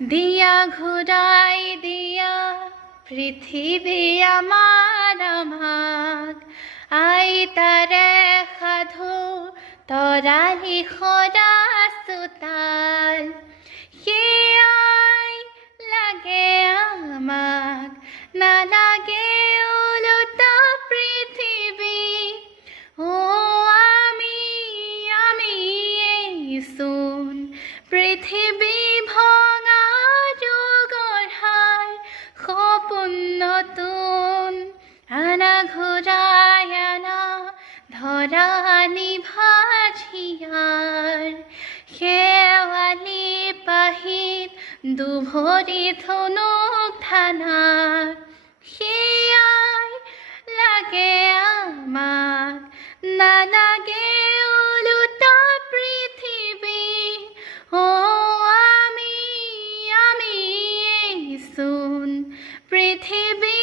দিয়া ঘূৰাই দিয়া পৃথিৱী আমাৰ আমাক আইতাৰে সাধু তৰালি সৰা চোতাল সেয়াই লাগে আমাক নালাগে ওলোটা পৃথিৱী আমিয়েইচোন পৃথিৱী ভঙা গঢ়াৰ সপোন নতুন আনা ঘূৰাই আনা ধৰা নিভাঝিয়াৰ শেৱালি পাহিত দুভৰি ধনুক ধানাক সেয়াই লাগে আমাক নালাগে ওলোটা পৃথিৱী আমিয়েইচোন পৃথিৱী